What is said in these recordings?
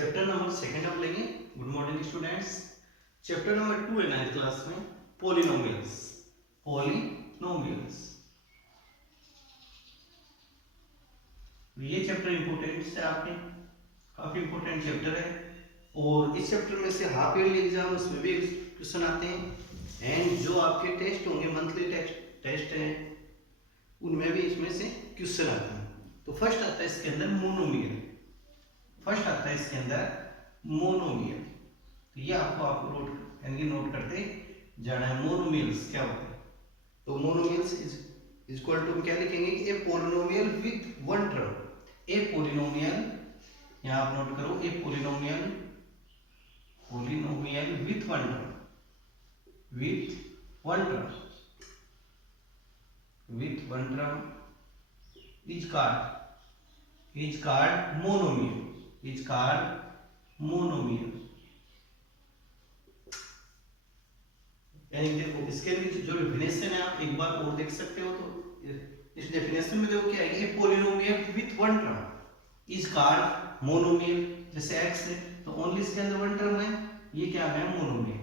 Chapter number second हम लेंगे। Good morning students. Chapter number 2 है 9th क्लास में, पॉलिनोमियल्स। पॉलिनोमियल्स ये चैप्टर इंपॉर्टेंट है, आपके काफी इंपॉर्टेंट चैप्टर है। और इस चैप्टर में से हाफ ईयरली एग्जाम उसमें भी क्वेश्चन आते हैं, एंड जो आपके टेस्ट होंगे मंथली टेस्ट हैं उनमें भी इसमें से क्वेश्चन आते हैं। तो फर्स्ट आता है इसके अंदर मोनोमियल। फर्स्ट आता है इसके अंदर मोनोमियल। तो ये आपको नोट करते जाना है। मोनोमियल्स क्या होते हैं? तो मोनोमियल्स इज इक्वल टू क्या लिखेंगे? ए polynomial with one term. A polynomial, यहां आप नोट करो, ए polynomial with one term, with one term is called monomial। यानी देखो इसके नीचे जो डेफिनेशन है आप एक बार और देख सकते हो। तो इस डेफिनेशन में देखो क्या है, polynomial with one term is called monomial. जैसे x है तो ओनली इसके अंदर वन टर्म है, ये क्या है? मोनोमियल।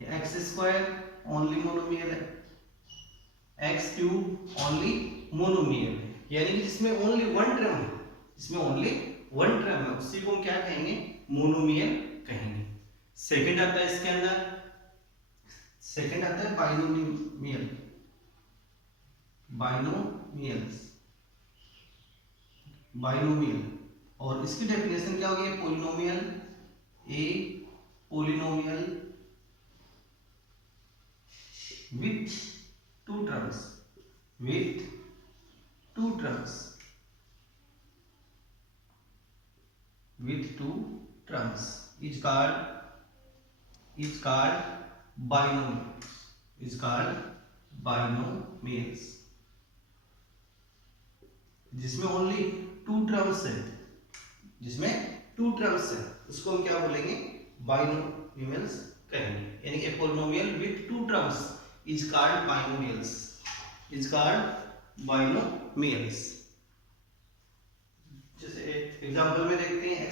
ये x स्क्वायर ओनली मोनोमियल है, x क्यूब ओनली मोनोमियल है। यानी कि जिसमें ओनली वन टर्म है, उसी को हम क्या कहेंगे? मोनोमियल कहेंगे। सेकंड आता है इसके अंदर, सेकंड आता है बाइनोमियल। और इसकी डेफिनेशन क्या होगी? Polynomial, a polynomial with two terms is called binomials। जिसमें ओनली टू टर्म्स है, उसको हम क्या बोलेंगे? बाइनोमियल्स कहेंगे। यानी a polynomial with two terms is called binomials. जैसे एग्जांपल में देखते हैं, x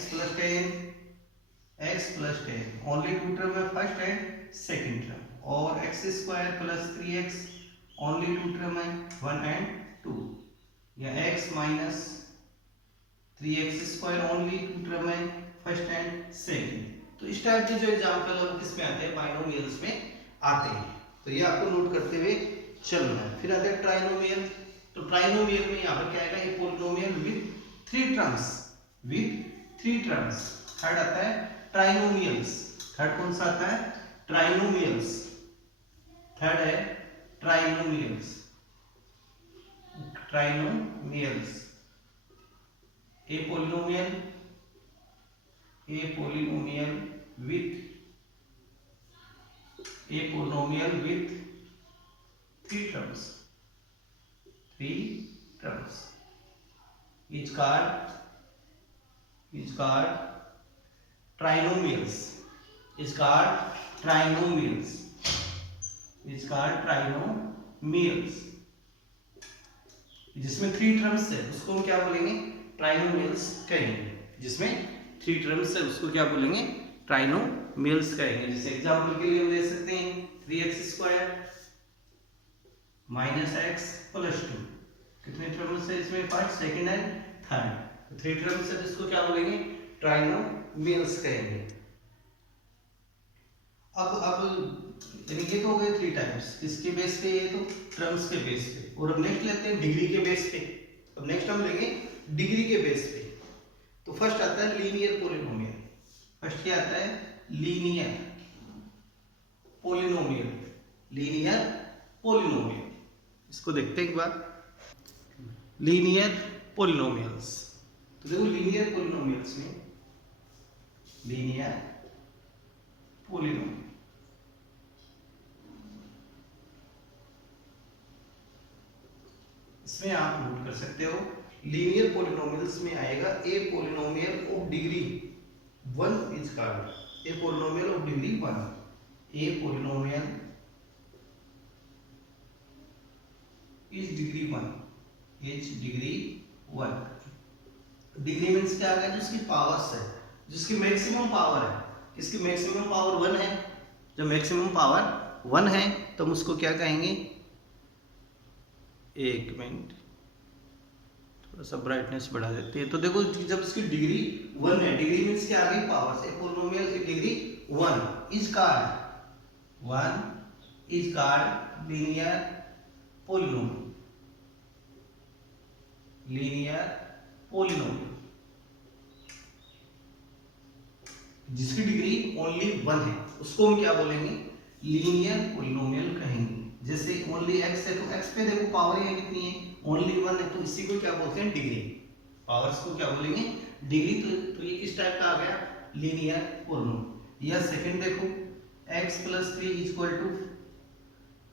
plus 10 only two term है, फर्स्ट एंड सेकंड टर्म। और x square plus 3x only two term है, 1 एंड 2। या x minus 3x square only two term है, first and second. तो इस टाइप के जो एग्जांपल है वो किस में आते हैं? बाइनोमियल्स में आते हैं। तो ये आपको नोट करते हुए चलना है। फिर आता है ट्राइनोमियल। तो ट्राइनोमियल में यहाँ पर क्या आएगा? ए polynomial with three terms. Third आता है ट्राइनोमियल्स। थर्ड कौन सा आता है? ट्राइनोमियल्स। थर्ड है trinomials. A polynomial with three terms is called trinomials। जिसमें थ्री टर्म्स है उसको हम क्या बोलेंगे? ट्राइनोमियल्स कहेंगे। जैसे एग्जांपल के लिए हम ले सकते हैं 3x square minus x plus 2। कितने टर्म्स है इसमें? First, second and third. तो थ्री टर्म्स है, जिसको क्या बोलेंगे? ट्राइनोमियल्स कहेंगे। अब यानी ये तो हो गए थ्री टाइम्स। किसके बेस पे? ये तो टर्म्स के बेस पे। और अब नेक्स्ट लेते हैं डिग्री के बेस पे। अब नेक्स्ट हम लेंगे डिग्री के बेस पे। तो फर्स्ट आता है लीनियर पॉलिनोमियल। फर्स्ट क्या आता है? Linear polynomial. इसको देखते हैं एक बार। Linear polynomials. तो देखो लीनियर पॉलिनोमियल्स में इसमें आप नोट कर सकते हो, लीनियर पॉलिनोमियल्स में आएगा a polynomial of degree 1 is called. A polynomial of degree 1। A polynomial is degree 1। Degree means क्या आ गया? जो इसकी पावर्स है, जिसकी मैक्सिमम पावर है, इसकी मैक्सिमम पावर 1 है, जब मैक्सिमम पावर 1 है तो हम उसको क्या कहेंगे, एक मिनट थोड़ा सा ब्राइटनेस बढ़ा देते हैं। तो देखो जब इसकी डिग्री 1 है, डिग्री मीन्स क्या आ गई, पावर से, पोलिनोमियल की degree 1 is called linear polynomial, जिसकी डिग्री ओनली 1 है उसको हम क्या बोलेंगे, लीनियर पोलिनोमियल कहेंगे। जैसे ओनली x है तो x पे देखो पावर है कितनी है, ओनली 1 है, तो इसी को क्या बोलते हैं, डिग्री, पावर्स को क्या बोलेंगे, डिग्री। तो ये किस टाइप का आ गया, लीनियर पोलिनोमियल। या सेकंड देखो x + 3 =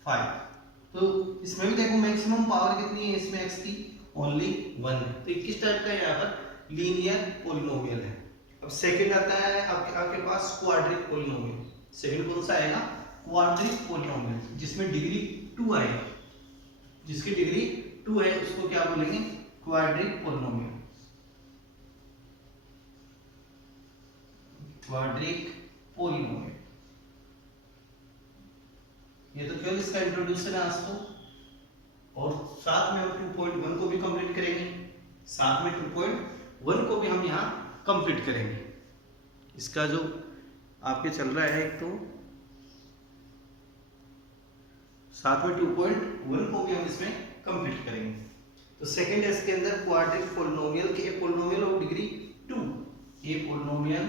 5, तो इसमें भी देखो मैक्सिमम पावर कितनी है इसमें x की, ओनली 1 है, तो किस टाइप का यहाँ पर लीनियर पोलिनोमियल है। अब सेकंड आता है आपके पास क्वाड्रिक पोलिनोमियल। सेकंड कौन सा आएगा, क्वाड्रिक पोलिनोमियल, जिसमें डिग्री 2 आएगा, जिसकी डिग्री 2 है उसको क्या बोलेंगे, क्वाड्रिक पोलिनोमियल, ये तो केवल इसका इंट्रोड्यूशन है आज तो, और साथ में हम 2.1 को भी कंप्लीट करेंगे, साथ में 2.1 को भी हम यहाँ कंप्लीट करेंगे। इसका जो आपके चल रहा है एक तो साथ में 2.1 को भी हम इसमें कंप्लीट करेंगे। तो सेकंड है इसके अंदर क्वाड्रिक पोलिनोमियल के, पोलिनोमियल ऑफ डिग्री 2, ये पोलिनोमियल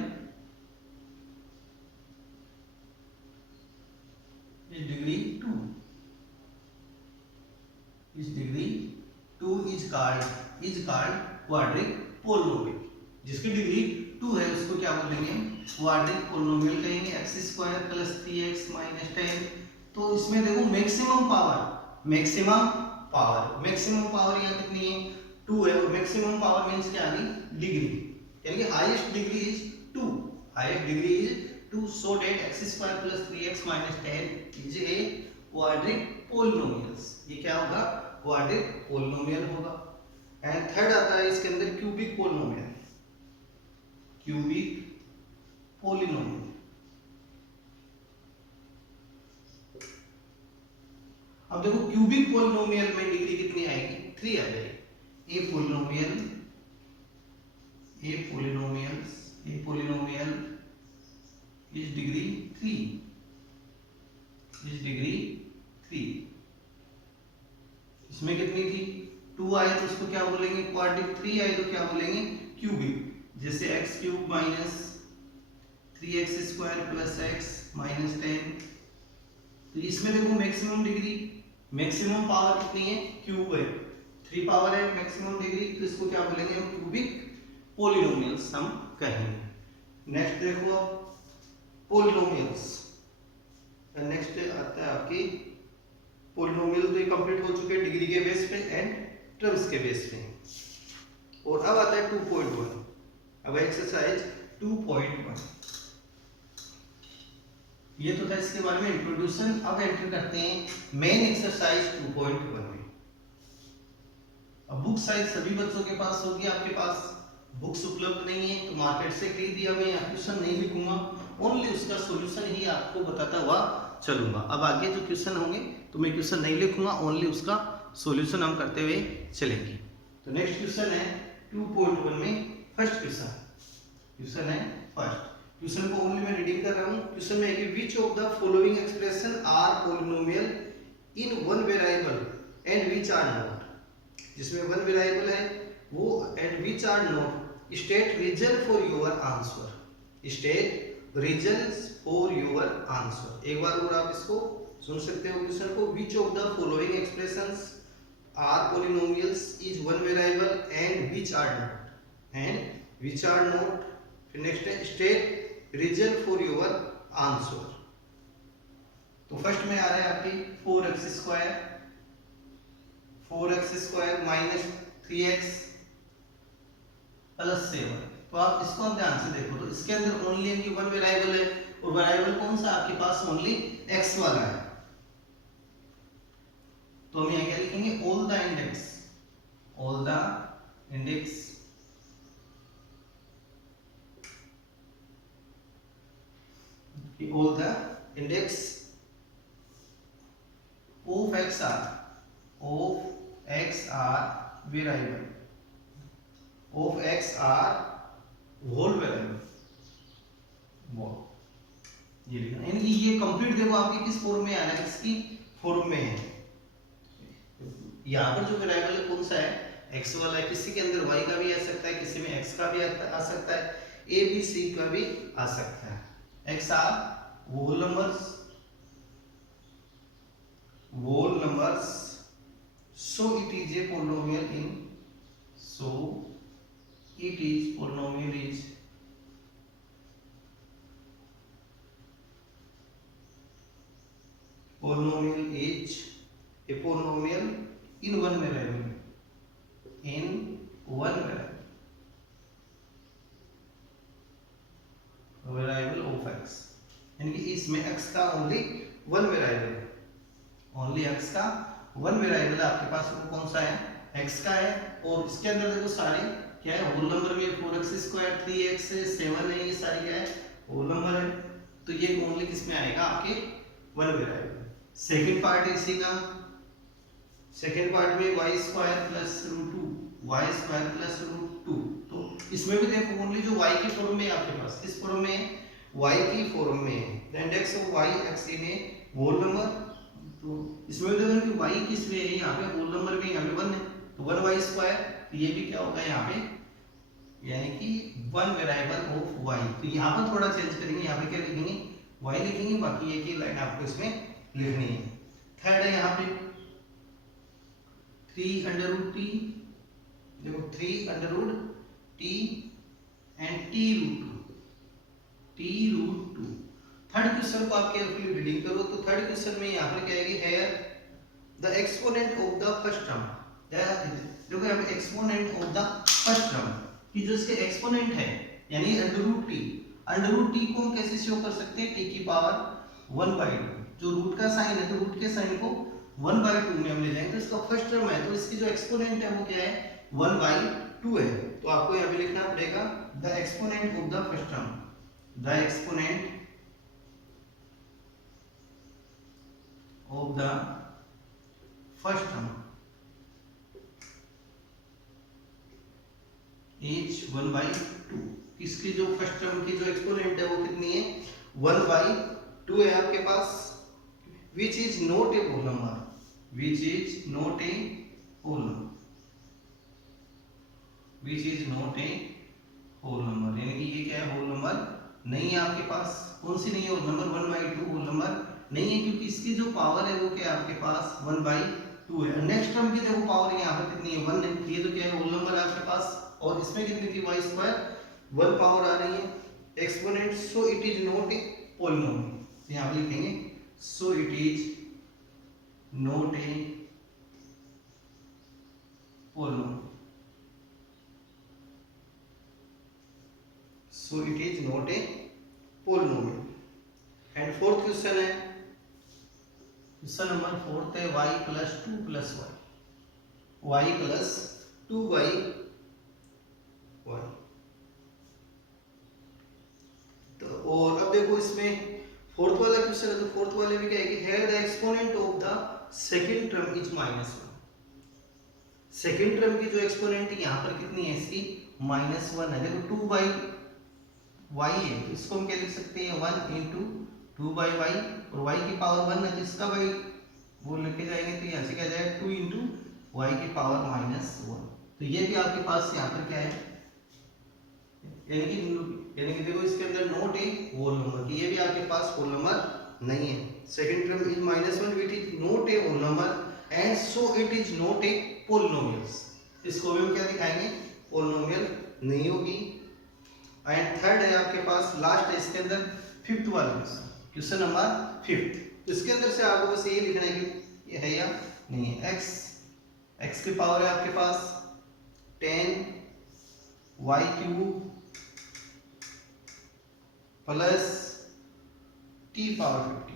इस degree 2 is called quadric polynomial, जिसकी डिग्री 2 है उसको क्या बोलेंगे, क्वाड्रिक पोलिनोमियल कहेंगे। x² + 3x - 10, तो इसमें देखो मैक्सिमम पावर यहाँ कितनी है, 2 है, और मैक्सिमम पावर मींस क्या आ गई, डिग्री, यानी कि highest degree is 2, so that x² + 3x - 10 is a quadric polynomial. ये क्या होगा, क्वाड्रिक पोलिनोमियल होगा। एंड थर्ड आता है इसके अंदर क्यूबिक पोलिनोमियल, अब देखो क्यूबिक पोलिनोमियल में डिग्री कितनी आएगी, 3 आ जाएगी। ए पोलिनोमियल इज डिग्री 3, इसमें कितनी थी, 2 आए तो उसको क्या बोलेंगे, क्वाड्रिक, 3 आए तो क्या बोलेंगे, क्यूबिक। जैसे x³ - 3x² + x - 10, तो इसमें देखो मैक्सिमम पावर कितनी है, क्यूब है, 3 पावर है मैक्सिमम डिग्री, तो इसको क्या बोलेंगे हम, क्यूबिक पोलिनोमियल्स हम कहेंगे। नेक्स्ट देखो अब पोलिनोमियल्स, नेक्स्ट आता है आपकी पोलिनोमियल, तो ये कंप्लीट हो चुके हैं डिग्री के बेस पे एंड टर्म्स के बेस पे। और अब आता है 2.1, अब एक्सरसाइज 2.1, ये तो था इसके बारे में इंट्रोड्यूशन। अब एंटर करते हैं मेन एक्सरसाइज 2.1 में। अब बुक शायद सभी बच्चों के पास होगी, आपके पास बुक्स उपलब्ध नहीं है तो मार्केट से खरीद दिया, मैं यहाँ क्वेश्चन नहीं लिखूंगा, ओनली उसका सॉल्यूशन ही आपको बताता हुआ चलूंगा। अब आगे जो क्वेश्चन होंगे तो मैं क्वेश्चन नहीं लिखूंगा, ओनली उसका सॉल्यूशन हम करते हुए चलेंगे। तो नेक्स्ट क्वेश्चन है 2.1 में फर्स्ट क्वेश्चन है फर्स्ट क्वेश्चन को ओनली मैं रीडिंग कर रहा हूँ। क्वेश्चन में है कि which of the following expression are polynomial in one variable and which are not, जिसमें वन वेरिएबल है वो and which are not, state reason for your answer, एक बार और आप इसको सुन सकते हो क्वेश्चन को, which of the following expressions are polynomials is one variable and which are not, फिर नेक्स्ट है state reason for your answer. तो फर्स्ट में आ रहा है आपकी 4x² - 3x + 7, तो आप इसको ध्यान से देखो, तो इसके अंदर ओनली इनकी वन वेरिएबल है, और वेरिएबल कौन सा आपके पास, ओनली x वाला है, तो हम यहाँ क्या लिखेंगे, all the index index of x are variable of x are whole variable वो ये लिखना, यानी कि ये कंप्लीट देखो आपके किस फॉर्म में आना है, किसकी फॉर्म में है। यहाँ पर जो वेरिएबल कौन सा है, x वाला है, किसी के अंदर y का भी आ सकता है, किसी में x का भी आ सकता है, a b c का भी आ सकता है। x are whole numbers so it is a polynomial in so it is polynomial is a polynomial in one variable of x, यानी कि इसमें x का ओनली वन वेरिएबल है, ओनली x का वन वेरिएबल आपके पास वो कौन सा है, x का है। और इसके अंदर देखो सारे क्या है, होल नंबर में 4x², 3x है, 7 है, ये सारी क्या है, होल नंबर है। तो ये ओनली किस में आएगा, आपके वन वेरिएबल। सेकंड पार्ट है इसी का, सेकंड पार्ट में y²+√2 तो इसमें भी देखो ओनली जो y की फॉर्म में आपके पास किस फॉर्म में है, y की फॉर्म में है। The index of y x in a whole number, तो इसमें देखो कि y किस में है, यहाँ पे होल नंबर में, यहाँ पे 1 है, तो 1y², तो ये भी क्या होगा यहाँ पे, यानी कि वन वेरिएबल ऑफ y। तो यहाँ पर थोड़ा चेंज करेंगे, यहाँ पे क्या लिखेंगे, y लिखेंगे, बाकी एक ही लाइन आपको इसमें लिखनी है। थर्ड है यहाँ पे 3√t, देखो 3√t and t√2। Third question को आप केयरफुली रीडिंग करो, तो थर्ड क्वेश्चन में यहाँ पर क्या है, here the exponent of the first term, देखो यहाँ पे exponent of the first term कि जो इसके एक्सपोनेंट है, यानी √t को हम कैसे शो कर सकते हैं, t की पावर 1/2, जो रूट का साइन है तो रूट के साइन को 1/2 में हम ले जाएंगे, तो इसका फर्स्ट टर्म है, तो इसकी जो एक्सपोनेंट है वो क्या है, 1/2 है। तो आपको यहाँ पे लिखना पड़ेगा the exponent of the first term, the exponent of the first term is 1/2। इसकी जो फर्स्ट टर्म की जो एक्सपोनेंट है वो कितनी है, 1/2 है आपके पास, which is not a whole number, which is not a whole number, which is not a whole number, यानी कि ये क्या है, होल नंबर नहीं है आपके पास। कौन सी नहीं है, होल नंबर 1/2 होल नंबर नहीं है, क्योंकि इसकी जो पावर है वो क्या है आपके पास 1/2 है। नेक्स्ट टर्म की देखो पावर यहाँ पर कितनी है, 1 है, ये तो क्या है, होल नंबर है आपके पास, और इसमें कितनी थी, y², 1 पावर आ रही है, exponent, so it is not a polynomial. यहाँ पे लिखेंगे so it is not a polynomial, so it is not a polynomial। and fourth question है, क्वेश्चन नंबर 4 है y + 2 + y + 2y। तो और अब देखो इसमें फोर्थ वाला क्वेश्चन है, तो फोर्थ वाले में क्या है कि here the exponent of the second term is -1। Second term की जो एक्सपोनेंट यहाँ पर कितनी है, इसकी -1 है। देखो 2/y है, तो इसको हम क्या लिख सकते हैं, 1 × 2/y, और y की पावर 1 है, जिसका y वो लेके जाएंगे तो यहाँ से क्या जाएगा, 2 × y की पावर -1। तो ये भी आपके पास यहाँ पर क्या है, यानी कि देखो इसके अंदर नॉट ए होल नंबर, कि ये भी आपके पास होल नंबर नहीं है। Second term is -1, it is not a whole number and so it is not a polynomials. इसको भी हम क्या दिखाएंगे, पॉलिनोमियल नहीं होगी। एंड थर्ड है आपके पास, लास्ट है इसके अंदर, फिफ्थ वाला क्वेश्चन नंबर 5। इसके अंदर से आपको बस ये लिखना है कि ये है या नहीं है। x की पावर है आपके पास 10y³ plus t power 50,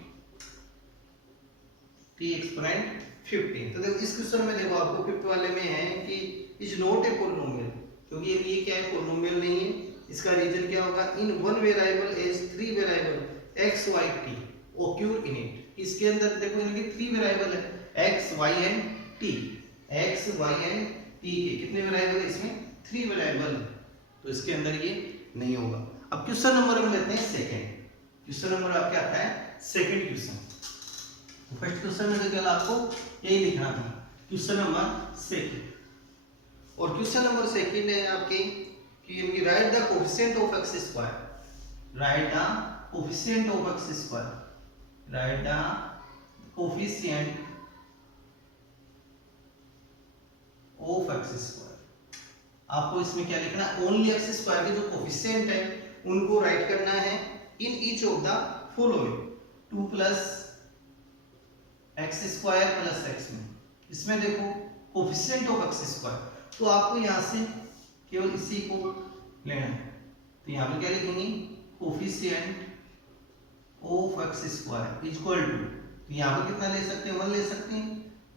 t exponent 15। तो देखो इस क्वेश्चन में देखो आपको फिफ्थ वाले में है कि इज नॉट ए पॉलिनोमियल, क्योंकि ये क्या है, पॉलिनोमियल नहीं है। इसका रीजन क्या होगा, in one variable as 3 variable x y t, occur in it। इसके अंदर देखो इनकी 3 वेरिएबल है, x y and t। x y and t के कितने वेरिएबल है इसमें? 3 वेरिएबल है, तो इसके अंदर ये नहीं होगा। अब क्वेश्चन नंबर हम लेते हैं सेकंड। क्वेश्चन नंबर आपके आता है सेकंड क्वेश्चन। फर्स्ट क्वेश्चन में तो आपको यही लिखना था, क्वेश्चन नंबर सेकंड। और क्वेश्चन नंबर सेकंड है आपके कि इनकी right the coefficient of x square. Right the coefficient of x square. Right the coefficient of x square. आपको इसमें क्या लिखना है? ओनली x स्क्वायर के जो कोएफिशिएंट है उनको राइट करना है in each of the following. 2 plus x square plus x में, इसमें देखो कोएफिशिएंट ऑफ एक्स स्क्वायर, तो आपको यहां से केवल इसी को लेना है। तो यहां पे क्या लिखेंगे? Coefficient of x square equal to, तो यहां पर कितना ले सकते हैं? 1 ले सकते हैं।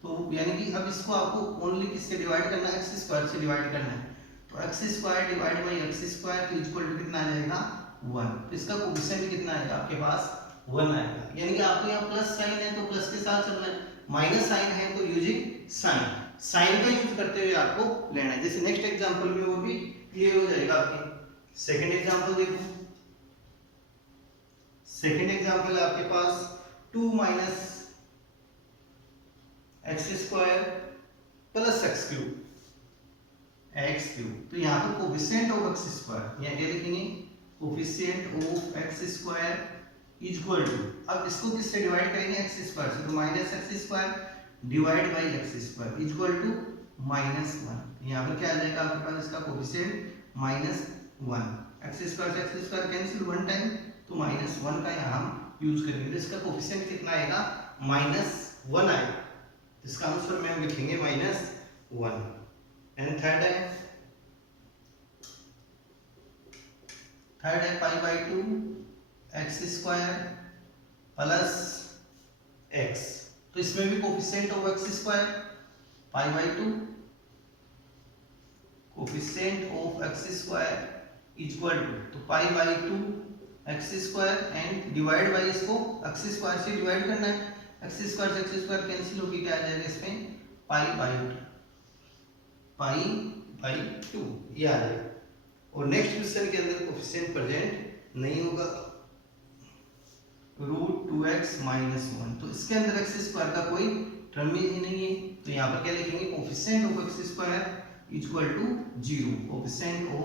तो यानी कि अब इसको आपको ओनली किससे डिवाइड करना है? एक्स स्क्वायर से डिवाइड करना है। तो x square divide by x square तो इक्वल टू कितना आ जाएगा? 1। तो इसका कोएफिशिएंट भी कितना आएगा आपके पास? 1 आएगा। यानी कि आपको यहाँ प्लस साइन है तो प्लस के साथ चलना है, माइनस साइन है तो यूजिंग साइन, साइन का यूज करते हुए आपको लेना है। जैसे नेक्स्ट एग्जांपल में वो भी क्लियर हो जाएगा आपके। सेकंड एग्जांपल देखो, सेकंड एग्जांपल है आपके पास 2 minus x square plus x cube, x cube. तो यहाँ पर कोएफिशिएंट ऑफ एक्स स्क्वायर, यहाँ क्या लिखेंगे? Coefficient of x square equal to, अब इसको किससे डिवाइड करेंगे? एक्स स्क्वायर से, तो minus x square divide by x square equal to -1। यहाँ पर क्या आ जाएगा आपके पास? इसका कोएफिशिएंट -1। एक्स स्क्वायर से एक्स स्क्वायर कैंसिल 1 टाइम, तो -1 का यहाँ हम यूज करेंगे। तो इसका कोएफिशिएंट कितना आएगा? -1 आएगा। इसका आंसर में हम लिखेंगे -1। एंड थर्ड है π/2 एक्स स्क्वायर प्लस एक्स। तो इसमें भी coefficient of x square π/2 coefficient of x square equal to, तो π/2 x square and divide by इसको एक्स स्क्वायर से डिवाइड करना है। एक्स स्क्वायर से एक्स स्क्वायर कैंसिल होकर क्या आ जाएगा इसमें? π/2 ये आ जाएगा। और नेक्स्ट क्वेश्चन के अंदर कोएफिशिएंट प्रेजेंट नहीं होगा, √2x - 1। तो इसके अंदर एक्स स्क्वायर का कोई टर्म ही नहीं है, तो यहाँ पर क्या लिखेंगे? Coefficient of x square equal to 0। Coefficient of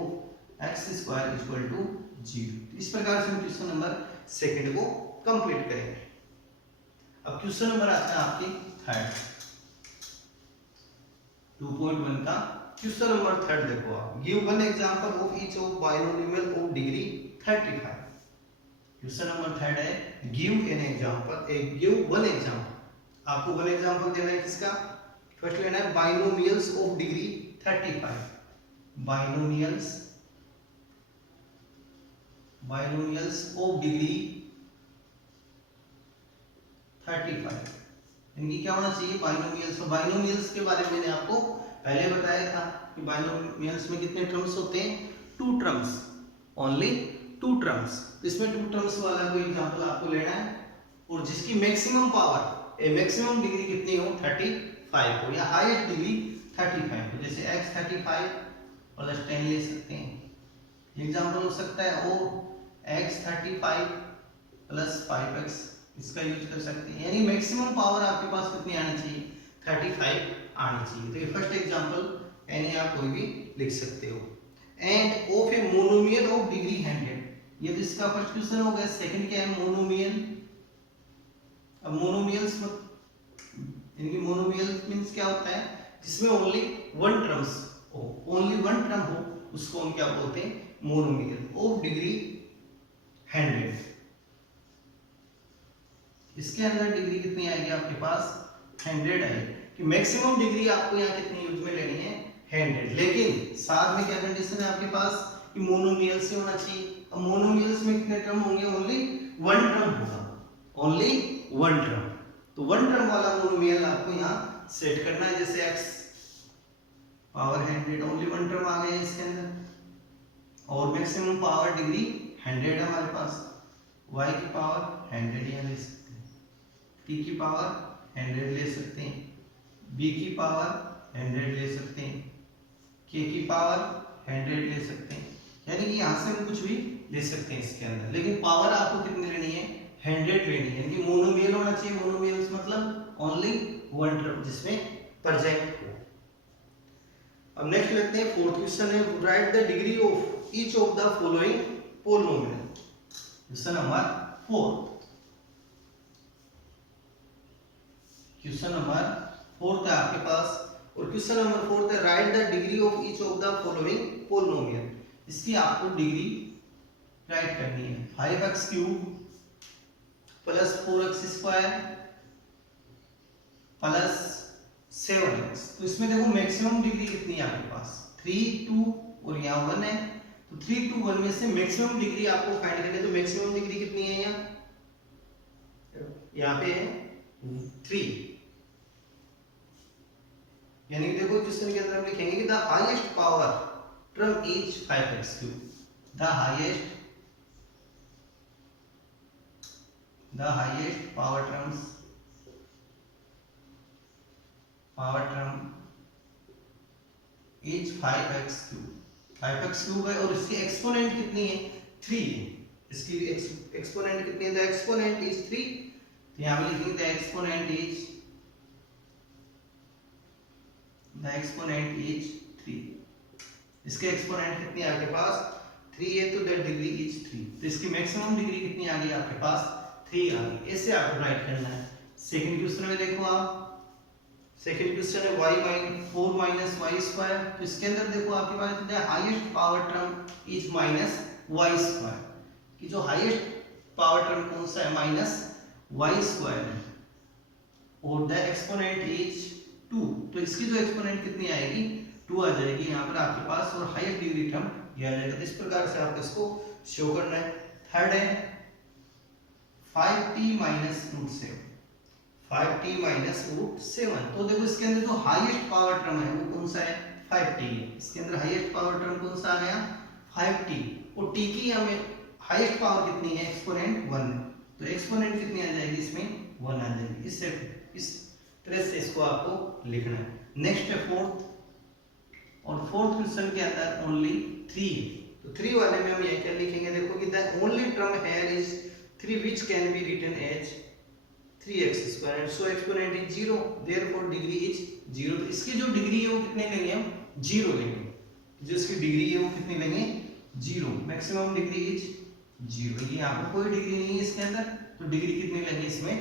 x square equal to 0। इस प्रकार से हम क्वेश्चन नंबर सेकंड को कंप्लीट करेंगे। अब क्वेश्चन नंबर आता है आपके थर्ड, 2.1 का क्वेश्चन नंबर थर्ड देखो आप। Give one example of each of binomial of degree 35। Question number third है give an example, give one example. आपको वन एग्जांपल देना है किसका? फर्स्ट लेना है binomials of degree 35। Binomials of degree 35, इनकी क्या होना चाहिए? बायनोमियल्स। तो बायनोमियल्स के बारे में मैंने आपको पहले बताया था कि बायनोमियल्स में कितने टर्म्स होते हैं? 2 टर्म्स, ओनली 2 टर्म्स। इसमें 2 टर्म्स वाला कोई एग्जांपल आपको लेना है और जिसकी मैक्सिमम पावर, मैक्सिमम डिग्री कितनी हो? 35 हो, या हाईएस्ट डिग्री 35 हो। जैसे x 35 प्लस 10 ले सकते हैं। एग्जांपल हो सकता है ओ x 35 प्लस 5x, इसका यूज कर सकते हैं। यानी मैक्सिमम पावर आपके पास कितनी आनी चाहिए? 35 आनी चाहिए। तो ये फर्स्ट एग्जांपल यानी आप कोई भी लिख सकते हो। End of a monomial of degree 100, ये तो इसका फर्स्ट क्वेश्चन हो गया। सेकंड क्या है? मोनोमियल। अब मोनोमियल्स इनकी मोनोमियल मींस क्या होता है? जिसमें ओनली 1 टर्म्स हो, ओनली 1 टर्म हो, उसको हम क्या बोलते हैं? Monomial of degree 100। इसके अंदर डिग्री कितनी आएगी आपके पास? 100 आएगी। कि मैक्सिमम डिग्री आपको यहाँ कितनी यूज में लेनी है? 100। लेकिन साथ में क्या कंडीशन है आपके पास? कि मोनोमियल से होना चाहिए। अब मोनोमियल्स में कितने टर्म होंगे? ओनली 1 टर्म होगा, ओनली 1 टर्म। तो 1 टर्म वाला मोनोमियल आपको यहाँ सेट करना है। जैसे x पावर 100, ओनली 1 टर्म आ गया इसके अंदर, और मैक्सिमम पावर डिग्री 100 है हमारे पास, y की पावर 100 यहाँ ले सकते हैं। t की पावर 100 ले सकते हैं, b की पावर 100 ले सकते हैं, k की पावर 100 ले सकते हैं, यानी कि यहाँ से हम कुछ भी ले सकते हैं इसके अंदर, लेकिन पावर आपको कितनी लेनी है, 100 लेनी है, यानी कि मोनोमियल होना चाहिए। मोनोमियल मतलब ओनली वन टर्म जिसमें प्रेजेंट हो। अब नेक्स्ट लेते हैं फोर्थ क्वेश्चन है, right the degree of each of the following polynomial. Question number 4, question number 4 है आपके पास, और क्वेश्चन नंबर 4 है right the degree of each of the following polynomial. इसकी आपको डिग्री राइट करनी है। 5x cube plus 4x square plus 7x। तो इसमें देखो मैक्सिमम डिग्री कितनी है आपके पास, 3 2 और यहाँ 1 है, तो 3 2 1 में से मैक्सिमम डिग्री आपको फाइंड करनी है। तो मैक्सिमम डिग्री कितनी है यहाँ पे है 3, यानी कि देखो क्वेश्चन के अंदर हम लिखेंगे कि the highest power term is 5x cube, the highest power term is 5x cube, 5x cube है, और इसकी एक्सपोनेंट कितनी है 3 है, इसकी एक्सपोनेंट कितनी है, द एक्सपोनेंट इज 3। तो यहाँ पे लिखेंगे द एक्सपोनेंट इज 3। इसके एक्सपोनेंट कितनी है आपके पास 3 है, तो दैट डिग्री इज 3। तो इसकी मैक्सिमम डिग्री कितनी आ गई आपके पास 3 आ गई। ऐसे आपको राइट करना है। सेकंड क्वेश्चन में देखो आप, सेकंड क्वेश्चन है y 4 माइनस वाई स्क्वायर। तो इसके अंदर देखो आपके पास the highest power term is minus y square, कि जो हाईएस्ट पावर टर्म कौन सा है माइनस वाई स्क्वायर है, और द एक्सपोनेंट इज 2। तो इसकी जो एक्सपोनेंट कितनी आएगी 2 आ जाएगी यहाँ पर आपके पास, और हाईएस्ट डिग्री टर्म ये आ जाएगा। तो इस प्रकार से आपको इसको शो करना है। थर्ड है 5t minus root 7, 5t minus root 7। तो देखो इसके अंदर जो हाईएस्ट पावर टर्म है वो कौन सा है 5t है। इसके अंदर हाईएस्ट पावर टर्म कौन सा आ गया 5t, और t की हमें हाईएस्ट पावर कितनी है एक्सपोनेंट 1 है, तो एक्सपोनेंट कितनी आ जाएगी इसमें 1 आ जाएगी। इससे इस तरह से इसको आपको लिखना है। नेक्स्ट है फोर्थ, और फोर्थ क्वेश्चन के अंदर ओनली 3 है, तो 3 वाले में हम ये क्या लिखेंगे, देखो कि the only term here is 3 which can be written as 3x square and so exponent is 0, therefore degree is 0। तो इसकी जो डिग्री है वो कितने लेंगे हम 0 लेंगे, जो इसकी डिग्री है वो कितनी लेंगे 0, मैक्सिमम डिग्री इज 0। ये यहाँ पर कोई डिग्री नहीं है इसके अंदर, तो डिग्री कितनी लेंगे इसमें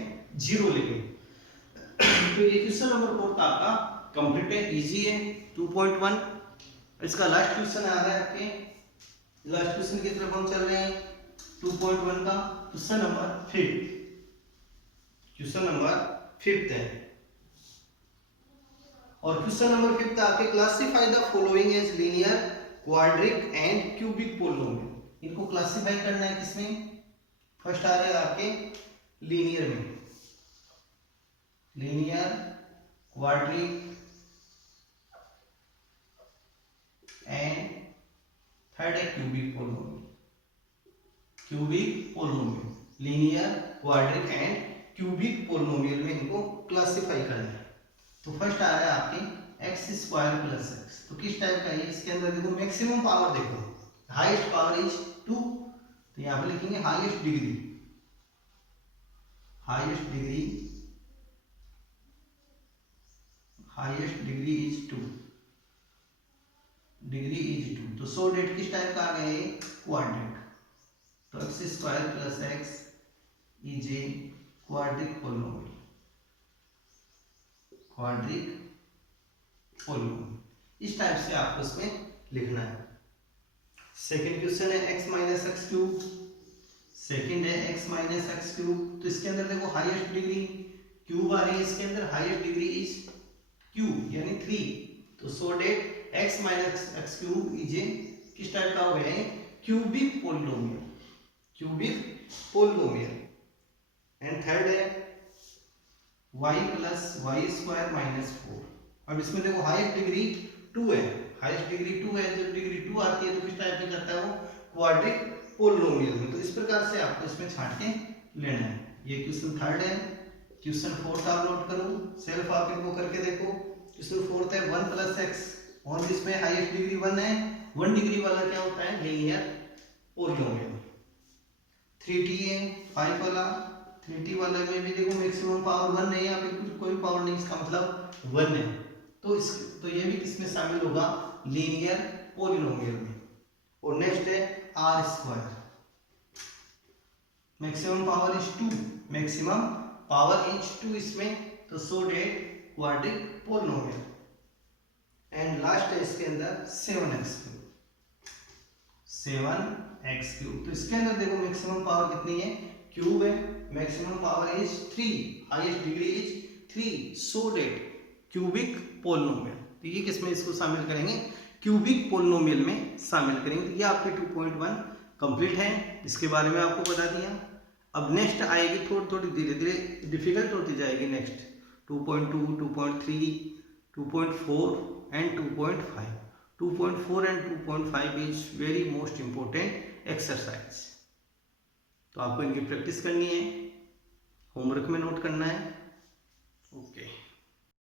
0 लेंगे। तो ये क्वेश्चन नंबर 4 आपका कंप्लीट है, इजी है 2.1। इसका लास्ट क्वेश्चन आ रहा है आपके, लास्ट क्वेश्चन की तरफ हम चल रहे हैं 2.1 का क्वेश्चन नंबर 5। क्वेश्चन नंबर 5 है, और क्वेश्चन नंबर 5 आपके classify the following as linear, quadratic and cubic polynomial. इनको क्लासिफाई करना है किसमें, फर्स्ट आ रहा है आपके लीनियर में, लीनियर, क्वाड्रिक एंड थर्ड है cubic polynomial. Cubic polynomial, linear, quadratic and cubic polynomial में इनको क्लासिफाई करना है। तो फर्स्ट आ रहा है आपके एक्स स्क्वायर प्लस एक्स। तो किस टाइप का है, इसके अंदर देखो मैक्सिमम पावर, देखो हाईएस्ट पावर इज 2, तो यहाँ पे लिखेंगे highest degree, highest degree is 2, degree is 2। तो सो डेट किस टाइप का आ गया है क्वाड्रिक। तो x square plus x is a quadric polynomial, quadric polynomial. इस टाइप से आपको इसमें लिखना है। सेकंड क्वेश्चन है x minus x cube, second है x माइनस एक्स क्यूब। तो इसके अंदर देखो हाईएस्ट डिग्री क्यूब आ रही है, इसके अंदर हाईएस्ट डिग्री इज क्यूब यानी 3। तो so that x minus x cube is a किस टाइप का हो गया है cubic polynomial, cubic polynomial. And third है y plus y square minus 4। अब इसमें देखो हाईएस्ट डिग्री 2 है, हाईएस्ट डिग्री 2 है, जब डिग्री 2 आती है तो किस टाइप में जाता है वो क्वाड्रिक पोलिनोमियल में। तो इस प्रकार से आपको इसमें छांट के लेना है। ये क्वेश्चन थर्ड है। क्वेश्चन फोर्थ आप नोट करो, सेल्फ आप इनको करके देखो। क्वेश्चन फोर्थ है 1 + x और इसमें हाईएस्ट डिग्री 1 है। 1 डिग्री वाला क्या होता है, लीनियर पॉलिनोमियल। 3t है 5 वाला, 3t वाले में भी देखो मैक्सिमम पावर 1 है, यहाँ पे कुछ कोई पावर नहीं, इसका मतलब 1 है। तो ये भी किसमें शामिल होगा, लीनियर पॉलिनोमियल में। और नेक्स्ट है r², maximum power is 2, maximum power is 2 इसमें, तो so that quadratic polynomial. And last है इसके अंदर 7x3, 7x3। तो इसके अंदर देखो मैक्सिमम पावर कितनी है, क्यूब है, maximum power is 3, highest degree is 3, so that cubic polynomial. तो ये किसमें इसको शामिल करेंगे, क्यूबिक पॉलिनोमियल में शामिल करेंगे। तो ये आपके 2.1 कंप्लीट है, इसके बारे में आपको बता दिया। अब नेक्स्ट आएगी थोड़ी थोड़ी धीरे धीरे डिफिकल्ट होती जाएगी। Next 2.2, 2.3, 2.4 and 2.5। 2.4 and 2.5 is very most important exercise. तो आपको इनकी प्रैक्टिस करनी है, होमवर्क में नोट करना है। ओके।